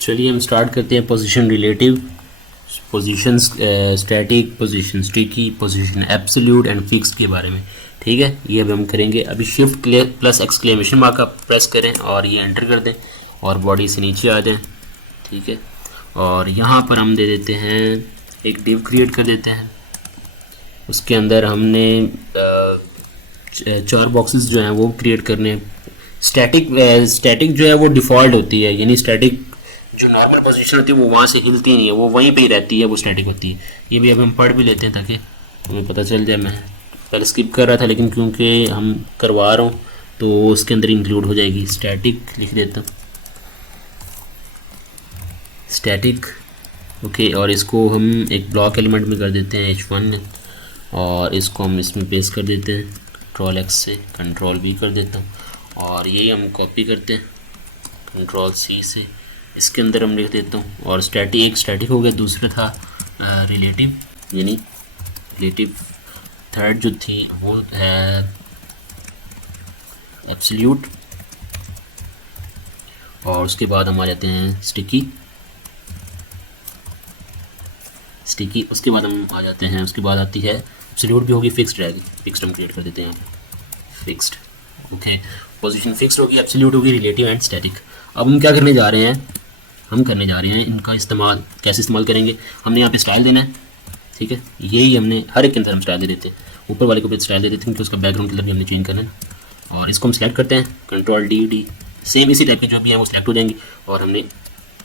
चलिए हम स्टार्ट करते हैं position relative, position static, position sticky, position absolute and fixed के बारे में। ठीक है, ये अब हम करेंगे। अभी शिफ्ट प्लस एक्सक्लेमेशन मार्क आप प्रेस करें और ये एंटर कर दें और बॉडी से नीचे आ जाएं। ठीक है, और यहाँ पर हम दे देते हैं एक डिव क्रिएट कर देते हैं। उसके अंदर हमने 4 बॉक्सेस जो हैं वो क्रिएट करने हैं। स्टैटिक जो है वो डिफ़ॉल्ट होती है, यानी स्टैटिक जो नॉर्मल पोजीशन होती है वो वहाँ से हिलती नहीं है, वो वहीं पे ही रहती है, वो स्टैटिक होती है। ये भी अब हम पढ़ भी लेते हैं ताकि हमें पता चल जाए। मैं पहले स्किप कर रहा था लेकिन क्योंकि हम करवा रहा हूँ तो उसके अंदर इंक्लूड हो जाएगी। स्टैटिक लिख देता हूँ, स्टैटिक। ओके, और इसको हम एक ब्लॉक एलिमेंट में कर देते हैं H1 और इसको हम इसमें पेस्ट कर देते हैं कंट्रोल X से, कंट्रोल V कर देता हूँ और यही हम कॉपी करते हैं कंट्रोल C से। इसके अंदर हम लिख देता हूँ और एक स्टैटिक हो गया, दूसरा था रिलेटिव, यानी रिलेटिव। थर्ड जो थी वो है एब्सोल्यूट, और उसके बाद हम आ जाते हैं स्टिकी। उसके बाद हम आ जाते हैं, उसके बाद आती है एब्सोल्यूट भी होगी, फिक्स्ड रहेगी। फिक्स्ड हम क्रिएट कर देते हैं यहाँ पे, फिक्स्ड। ओके, पोजीशन फिक्स्ड होगी, एब्सोल्यूट होगी, रिलेटिव एंड स्टैटिक। अब हम क्या करने जा रहे हैं, हम करने जा रहे हैं इनका इस्तेमाल। कैसे इस्तेमाल करेंगे, हमने यहाँ पे स्टाइल देना है। ठीक है, यही हमने हर एक के अंदर हम स्टाइल दे देते हैं। ऊपर वाले को भी स्टाइल दे देते हैं क्योंकि उसका बैकग्राउंड कलर भी हमने चेंज करना है। और इसको हम सेलेक्ट करते हैं कंट्रोल D, सेम इसी टाइप के जो भी हैं वो सिलेक्ट हो जाएंगी। और हमने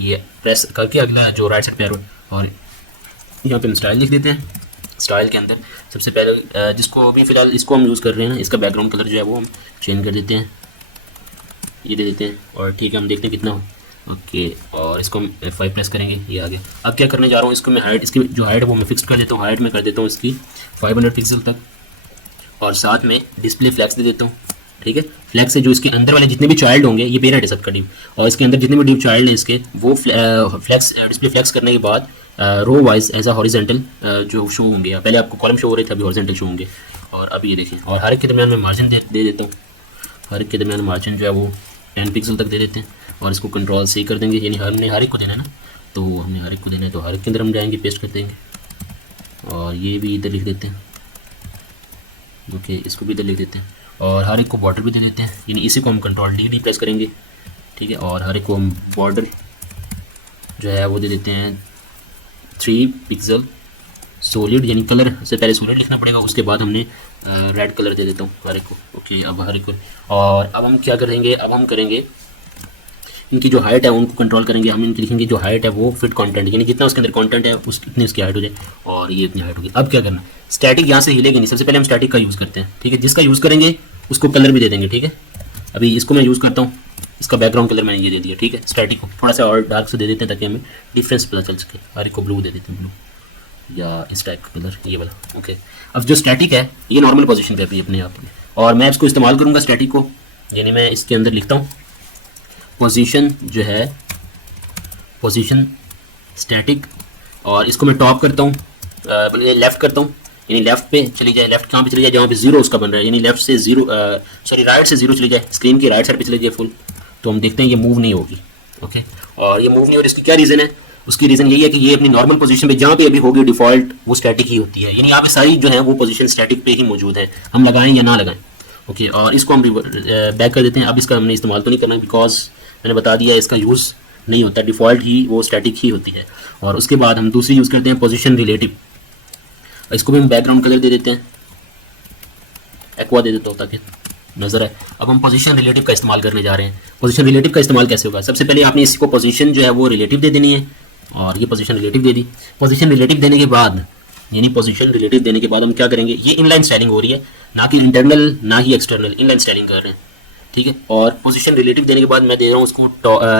ये प्रेस करके अगला जो राइट साइड पे एरो, और यहाँ पे हम स्टाइल लिख देते हैं। स्टाइल के अंदर सबसे पहले जिसको अभी फ़िलहाल इसको हम यूज़ कर रहे हैं ना, इसका बैकग्राउंड कलर जो है वो हम चेंज कर देते हैं, ये दे देते हैं। और ठीक है, हम देखते हैं कितना हो। ओके, और इसको हम F5 प्रेस करेंगे, ये आगे। अब क्या करने जा रहा हूँ, इसको मैं हाइट, इसकी जो हाइट है वो मैं फिक्स कर देता हूँ। हाइट में कर देता हूँ इसकी 500 पिक्सल तक, और साथ में डिस्प्ले फ्लैक्स दे देता हूँ। ठीक है, फ्लैक्स से जो इसके अंदर वाले जितने भी चाइल्ड होंगे, ये पेरेंट है सबका डिव, और इसके अंदर जितने भी डिव चाइल्ड हैं इसके, वो फ्लैक्स डिस्प्ले फ्लैक्स करने के बाद row wise as a horizontal जो शो होंगे। पहले आपको कॉलम शो हो रहे थे, अभी हॉरिजेंटल शो होंगे। और अभी ये देखें, और हर एक के दरमियान में मार्जिन दे देता हूँ। हर एक के दरमियान मार्जिन जो है वो 10 पिक्सल तक दे देते हैं, और इसको कंट्रोल C कर देंगे, यानी हमने हर एक को देना है ना, तो हमने हर एक को देना है, तो हर एक के अंदर हम जाएंगे, पेस्ट कर देंगे। और ये भी इधर लिख देते हैं। ओके, इसको भी इधर लिख देते हैं, और हर एक को बॉर्डर भी दे देते हैं, यानी इसी को हम कंट्रोल D प्रेस करेंगे। ठीक है, और हर एक को हम बॉर्डर जो है वो दे देते हैं 3 पिक्सल सॉलिड, यानी कलर से पहले सॉलिड लिखना पड़ेगा, उसके बाद हमने रेड कलर दे देता हूँ हर एक को। ओके, अब हर एक को, और अब हम क्या करेंगे, अब हम करेंगे इनकी जो हाइट है उनको कंट्रोल करेंगे। हम इनकी लिखेंगे जो हाइट है वो फिट कंटेंट, यानी जितना उसके अंदर कंटेंट है उतनी उसकी हाइट हो जाए, और ये इतनी हाइट होगी। अब क्या करना, स्टैटिक यहाँ से हिलेगी नहीं, सबसे पहले हम स्टैटिक का यूज़ करते हैं। ठीक है, जिसका यूज़ करेंगे उसको कलर भी दे देंगे। ठीक है, अभी इसको मैं यूज़ करता हूँ, इसका बैकग्राउंड कलर मैंने ये दे दिया। ठीक है, स्टैटिक को थोड़ा सा और डार्क से दे देते हैं ताकि हमें डिफरेंस पता चल सके। हर एक को ब्लू दे देते हैं, ब्लू या इस टाइप का कलर, ये वाला। ओके, अब जो स्टैटिक है ये नॉर्मल पोजीशन पे है अपने आप में, और मैं इसको इस्तेमाल करूँगा स्टैटिक को, यानी मैं इसके अंदर लिखता हूँ पोजीशन जो है, पोजीशन स्टैटिक, और इसको मैं टॉप करता हूँ, लेफ़्ट करता हूँ, यानी लेफ़्ट पे चली जाए। लेफ़्ट कहाँ पे चली जाए, जहाँ पे 0 उसका बन रहा है, यानी लेफ़्ट से 0, सॉरी राइट से 0 चली जाए, स्क्रीन की राइट साइड पे चली जाए फुल, तो हम देखते हैं ये मूव नहीं होगी। ओके, और ये मूव नहीं हो रही, इसकी क्या रीज़न है, उसकी रीज़न यही है कि ये अपनी नॉर्मल पोजीशन पे जहाँ पे अभी होगी डिफ़ॉल्ट वो स्टैटिक ही होती है, यानी यहाँ पे सारी जो है वो पोजीशन स्टैटिक पे ही मौजूद है, हम लगाएं या ना लगाएं। ओके, और इसको हम बैक कर देते हैं। अब इसका हमने इस्तेमाल तो नहीं करना, बिकॉज मैंने बता दिया इसका यूज़ नहीं होता, डिफ़ॉल्ट ही वो स्टैटिक ही होती है। और उसके बाद हम दूसरी यूज़ करते हैं पोजीशन रिलेटिव, इसको भी हम बैकग्राउंड कलर दे देते हैं, एक्वा दे देता हूँ ताकि नज़र आए। अब हम पोजीशन रिलेटिव का इस्तेमाल करने जा रहे हैं। पोजीशन रिलेटिव का इस्तेमाल कैसे होगा, सबसे पहले आपने इसको पोजीशन जो है वो रिलेटिव दे देनी है, और ये पोजीशन रिलेटिव दे दी। पोजीशन रिलेटिव देने के बाद, यानी पोजीशन रिलेटिव देने के बाद हम क्या करेंगे, ये इनलाइन स्टाइलिंग हो रही है, ना कि इंटरनल ना ही एक्सटर्नल, इनलाइन स्टाइलिंग कर रहे हैं। ठीक है, और पोजीशन रिलेटिव देने के बाद मैं दे रहा हूँ उसको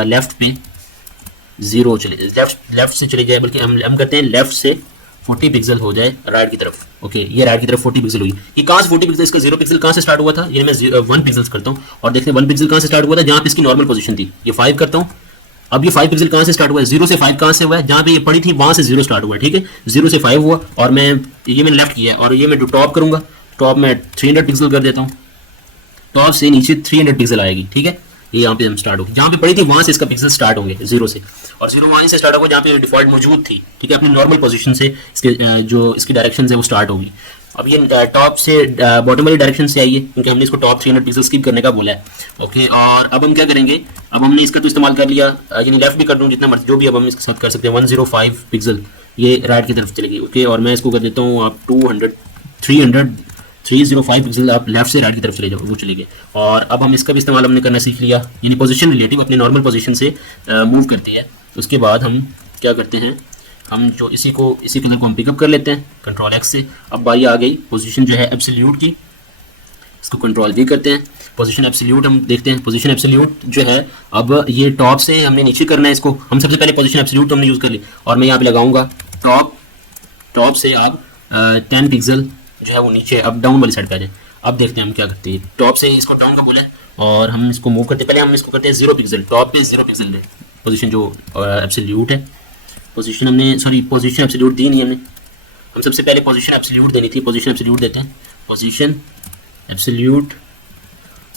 लेफ्ट पे 0 चले, लेफ्ट से चले जाए, बल्कि हम करते हैं लेफ्ट से 40 पिक्सल हो जाए राइट की तरफ। ओके, ये राइट की तरफ 40 पिक्सल हुई। ये कहाँ से 40 पिक्सल, इसका 0 पिक्सल कहाँ से स्टार्ट हुआ था, ये मैं 1 पिक्सल करता हूँ, और देखते हैं 1 पिक्सल कहाँ से स्टार्ट हुआ था, जहाँ पे इसकी नॉर्मल पोजीशन थी। ये 5 करता हूँ, अब ये 5 पिक्सल कहाँ से स्टार्ट हुआ है, 0 से 5 कहाँ से हुआ है, जहाँ पे ये पड़ी थी वहाँ से 0 स्टार्ट हुआ है। ठीक है, 0 से 5 हुआ, और मैं ये मैंने लेफ्ट किया है, और ये मैं टॉप करूँगा, टॉप में 300 पिक्सल कर देता हूँ, टॉप से नीचे 300 पिक्सल आएगी। ठीक है, ये यहाँ पे हम स्टार्ट होगी, जहाँ पे पड़ी थी वहाँ से इसका पिक्सल स्टार्ट होंगे जीरो से, और जीरो वहीं से स्टार्ट होगा जहाँ पे डिफॉल्ट मौजूद थी, ठीक है। अपनी नॉर्मल पोजीशन से इसके जो इसकी डायरेक्शन है वो स्टार्ट होगी। अब ये टॉप से बॉटम वाली डायरेक्शन से आई है, क्योंकि हमने इसको टॉप 300 पिक्सल स्किप करने का बोला है, ओके। और अब हम क्या करेंगे, अब हमने इसका तो इस्तेमाल कर लिया, यानी लेफ्ट भी कर दूँ जितना मर्जी, जो भी अब हम इसके साथ कर सकते हैं। 105 पिक्सल ये राइट की तरफ चलेगी, ओके। और मैं इसको कर देता हूँ आप 305 पिक्सल आप लेफ्ट से राइट की तरफ चले जाओ, वो चले गए। और अब हम इसका भी इस्तेमाल हमने करना सीख लिया, यानी पोजीशन रिलेटिव अपने नॉर्मल पोजीशन से मूव करती है। उसके बाद हम क्या करते हैं, हम जो इसी कलर को हम पिकअप कर लेते हैं कंट्रोल एक्स से। अब बारी आ गई पोजीशन जो है एब्सोल्यूट की, इसको कंट्रोल वी करते हैं। पोजीशन एब्सोल्यूट हम देखते हैं, पोजीशन एब्सोल्यूट जो है अब ये टॉप से हमने नीचे करना है इसको। हम सबसे पहले पोजीशन एब्सोल्यूट हमने यूज़ कर ली, और मैं यहाँ पे लगाऊंगा टॉप से आप 10 पिक्सल जो है वो नीचे अब डाउन वाली साइड पे आ जाए। अब देखते हैं हम क्या करते हैं, टॉप से इसको डाउन का बोला है और हम इसको मूव करते हैं। पहले हम इसको करते हैं 0 पिक्सल, टॉप पे 0 पिक्सल है पोजीशन जो एब्सोल्यूट है। पोजीशन एब्सोल्यूट दी नहीं हमने, हम सबसे पहले पोजीशन एब्सोल्यूट देनी थी। पोजीशन एब्सोल्यूट देते हैं, पोजीशन एब्सोल्यूट,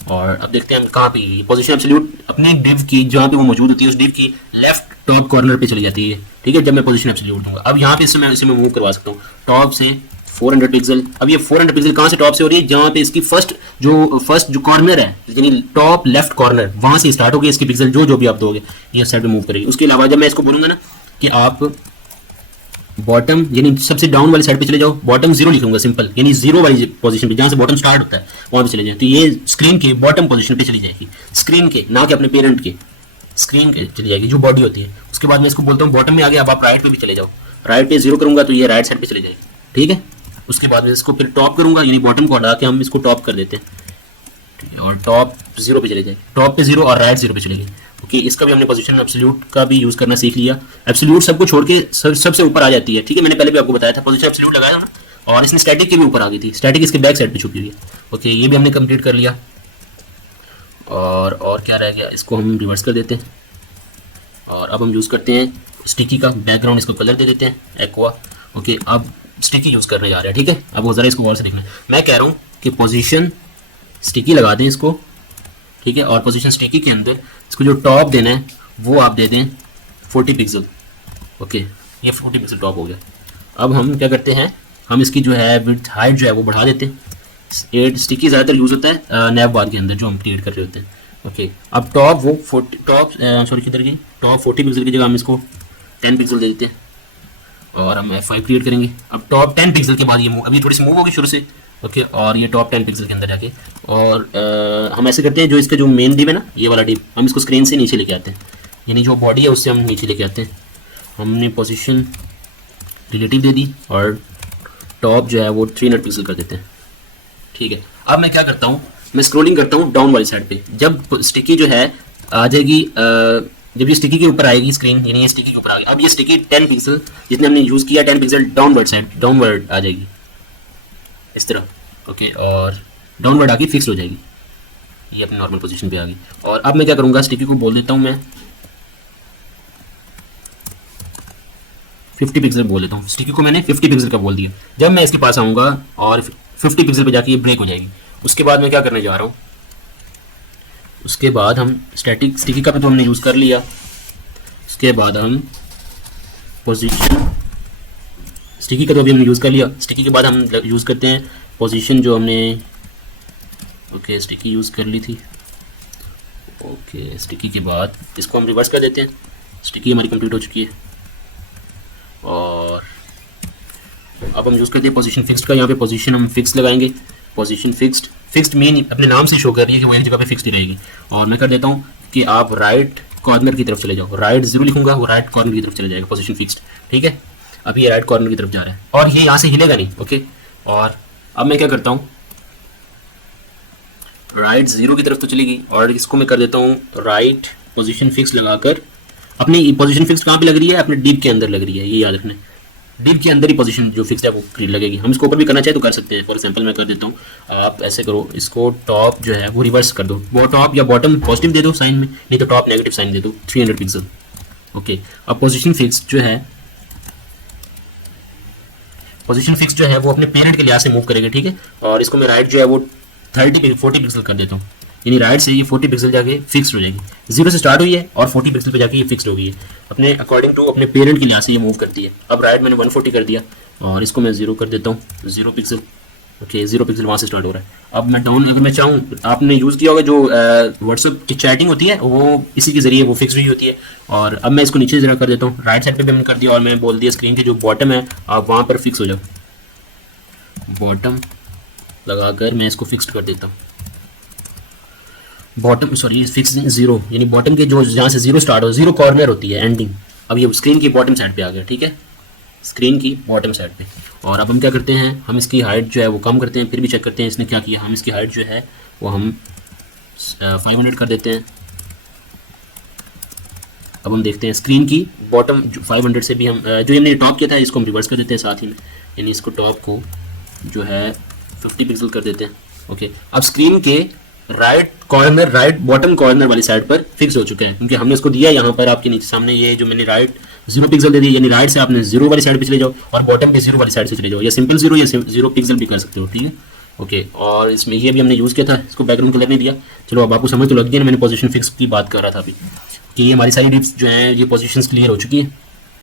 और अब देखते हैं हम कहाँ पे पोजीशन एब्सोल्यूट अपने डिव की जहाँ पे वो मौजूद होती है उस डिव की लेफ्ट टॉप कॉर्नर पे चली जाती है, ठीक है, जब मैं पोजीशन एब्सोल्यूट दूंगा। अब यहाँ पे इसे मैं मूव करवा सकता हूँ टॉप से 400 पिक्सल। अब ये 400 पिक्सल कहाँ से टॉप से हो रही है, जहाँ पे इसकी फर्स्ट जो कॉर्नर है, यानी टॉप लेफ्ट कॉर्नर, वहाँ से स्टार्ट होगी इसकी पिक्सल, जो भी आप दोगे ये साइड पे मूव करेगी। उसके अलावा जब मैं इसको बोलूँगा ना कि आप बॉटम यानी सबसे डाउन वाली साइड पे चले जाओ, बॉटम 0 लिखूंगा सिंपल, यानी 0 वाली पोजीशन पे जहाँ से बॉटम स्टार्ट होता है वहाँ पे चले जाए, तो ये स्क्रीन के बॉटम पोजीशन पे चली जाएगी, स्क्रीन के, ना कि अपने पेरेंट के, स्क्रीन के चली जाएगी जो बॉडी होती है। उसके बाद मैं इसको बोलता हूँ बॉटम में आ गया, अब आप राइट पे भी चले जाओ, राइट पे 0 करूंगा तो ये राइट साइड पे चली जाएगी, ठीक है। उसके बाद मैं इसको फिर टॉप करूंगा, यानी बॉटम को हटा के हम इसको टॉप कर देते हैं, और टॉप 0 पे चले जाएगी, टॉप पे 0 और राइट 0 पे चलेगी, ओके। इसका भी हमने पोजीशन एब्सोल्यूट का भी यूज़ करना सीख लिया। एब्सोल्यूट सबको छोड़ के सबसे ऊपर आ जाती है, ठीक है, मैंने पहले भी आपको बताया था, पोजीशन एब्सोल्यूट लगाया था ना, और इसने स्टैटिक के भी ऊपर आ गई थी, स्टैटिक इसके बैक साइड पे छुपी हुई है, ओके। ये भी हमने कंप्लीट कर लिया। और क्या रह गया, इसको हम रिवर्स कर देते हैं, और अब हम यूज़ करते हैं स्टिकी का बैकग्राउंड, इसको कलर दे देते हैं एक्वा, ओके। अब स्टिकी यूज़ करने जा रहे हैं, ठीक है। अब वो ज़रा इसको गौर से देखना है, मैं कह रहा हूँ कि पोजीशन स्टिकी लगा दें इसको, ठीक है, और पोजीशन स्टिकी के अंदर इसको जो टॉप देना है वो आप दे दें 40 पिक्सल, ओके। ये 40 पिक्सल टॉप हो गया। अब हम क्या करते हैं, हम इसकी जो है विड्थ हाइट जो है वो बढ़ा देते हैं। स्टिकी ज़्यादातर यूज़ होता है नैव बार के अंदर जो हम क्रिएट कर रहे होते हैं, ओके। अब टॉप वो 40 किधर गई, टॉप 40 पिक्सल की जगह हम इसको 10 पिक्सल दे देते हैं, और हम F5 क्रिएट करेंगे। अब टॉप 10 पिक्सल के बाद ये मूव, अभी थोड़ी सी मूव होगी शुरू से, ओके। और ये टॉप 10 पिक्सल के अंदर जाके, और हम ऐसे करते हैं, जो इसका जो मेन डिप है ना, ये वाला डिप हम इसको स्क्रीन से नीचे लेके आते हैं, यानी जो बॉडी है उससे हम नीचे लेके आते हैं। हमने पोजीशन रिलेटिव दे दी, और टॉप जो है वो 300 पिक्सल कर देते हैं, ठीक है। अब मैं क्या करता हूँ, मैं स्क्रोलिंग करता हूँ डाउन वाली साइड पे, जब स्टिकी जो है आ जाएगी, जब ये स्टिकी के ऊपर आएगी स्क्रीन, यानी ये स्टिकी के ऊपर आ गई। अब ये स्टिकी 10 पिक्सल जितने हमने यूज़ किया, 10 पिक्सल डाउनवर्ड आ जाएगी इस तरह, ओके। और डाउनवर्ड आके फिक्स हो जाएगी, ये अपनी नॉर्मल पोजीशन पे आ गई। और अब मैं क्या करूँगा, स्टिकी को बोल देता हूँ मैं 50 पिक्सल बोल देता हूँ, स्टिकी को मैंने 50 पिक्सल का बोल दिया। जब मैं इसके पास आऊँगा और 50 पिक्सल पे जाके ये ब्रेक हो जाएगी। उसके बाद मैं क्या करने जा रहा हूँ, उसके बाद हम स्टिकी का भी तो हमने यूज़ कर लिया। उसके बाद हम पोजीशन स्टिकी का तो अभी हमने यूज़ कर लिया। स्टिकी के बाद हम यूज़ करते हैं पोजीशन जो हमने, ओके, स्टिकी यूज़ कर ली थी, ओके। स्टिकी के बाद इसको हम रिवर्स कर देते हैं, स्टिकी हमारी कंप्लीट हो चुकी है। और अब हम यूज़ करते हैं पोजीशन फिक्स्ड का, यहाँ पे पोजीशन हम फिक्स लगाएंगे। पोजीशन फिक्स्ड मीन अपने नाम से शो कर रही है कि वो एक जगह पे फिक्स्ड रहेगी। और मैं कर देता हूँ कि आप राइट कॉर्नर की तरफ चले जाओ, राइट 0 लिखूंगा, वो राइट कॉर्नर की तरफ चले जाएगा पोजीशन फिक्स्ड, ठीक है। अभी ये राइट कॉर्नर की तरफ जा रहा है और ये यहाँ से हिलेगा नहीं, ओके। और अब मैं क्या करता हूँ, राइट 0 की तरफ तो चली गई, और इसको मैं कर देता हूँ राइट पोजीशन फिक्स लगाकर। अपनी पोजीशन फिक्स कहाँ पे लग रही है, अपने डीप के अंदर लग रही है, ये याद रखना है। डीप के अंदर ही पोजीशन जो फिक्स है वो लगेगी। हम इसको ऊपर भी करना चाहे तो कर सकते हैं। फॉर एग्जांपल मैं कर देता हूँ, आप ऐसे करो, इसको टॉप जो है वो रिवर्स कर दो, वो टॉप या बॉटम पॉजिटिव दे दो साइन में, नहीं तो टॉप नेगेटिव साइन दे दो 300 पिक्सल, ओके। अब पोजीशन फिक्स जो है वो अपने पेरेंट के लिहाज से मूव करेगा, ठीक है। और इसको मैं राइट जो है वो 40 पिक्सल कर देता हूँ, यानी राइट से ये 40 पिक्सल जाके फिक्स हो जाएगी। 0 से स्टार्ट हुई है और 40 पिक्सल पे जाके ये फिक्स हो गई है, अपने अकॉर्डिंग टू अपने पेरेंट के लिहाज से ये मूव करती है। अब राइट मैंने 140 कर दिया और इसको मैं 0 कर देता हूँ, 0 पिक्सल। ओके 0 पिक्सल वहाँ से स्टार्ट हो रहा है। अब मैं डाउन अगर मैं चाहूँ, आपने यूज़ किया होगा जो व्हाट्सअप की चैटिंग होती है वो इसी के जरिए वो फिक्स हुई होती है। और अब मैं इसको नीचे जरा कर देता हूँ, राइट साइड पे भी मैंने कर दिया और मैं बोल दिया स्क्रीन के जो बॉटम है आप वहाँ पर फिक्स हो जाओ। बॉटम लगाकर मैं इसको फिक्स कर देता हूँ। बॉटम सॉरी फिक्स 0 यानी बॉटम के जो जहाँ से 0 स्टार्ट हो, 0 कॉर्नर होती है एंडिंग। अब ये स्क्रीन की बॉटम साइड पे आ गया, ठीक है, स्क्रीन की बॉटम साइड पे। और अब हम क्या करते हैं, हम इसकी हाइट जो है वो कम करते हैं, फिर भी चेक करते हैं इसने क्या किया। हम इसकी हाइट जो है वो हम 500 कर देते हैं। अब हम देखते हैं स्क्रीन की बॉटम 500 से भी हम जो हमने टॉप किया था इसको हम रिवर्स कर देते हैं साथ ही में, यानी इसको टॉप को जो है 50 पिक्सल कर देते हैं। ओके अब स्क्रीन के right corner, right bottom corner वाली साइड पर फिक्स हो चुका है, क्योंकि हमने इसको दिया यहाँ पर आपके नीचे सामने ये जो मैंने राइट 0 पिक्सल दे दी, यानी राइट से आपने 0 वाली साइड पे चले जाओ और बॉटम पे 0 वाली साइड से चले जाओ, या सिंपल 0 या 0 पिक्सल भी कर सकते हो, ठीक है। ओके और इसमें ये भी हमने यूज़ किया था, इसको बैकग्राउंड कलर नहीं दिया। चलो अब आपको समझ तो लग गई ना, मैंने पोजीशन फिक्स की बात कर रहा था अभी कि ये हमारी सारी डिप्स जो हैं ये पोजीशंस क्लियर हो चुकी हैं।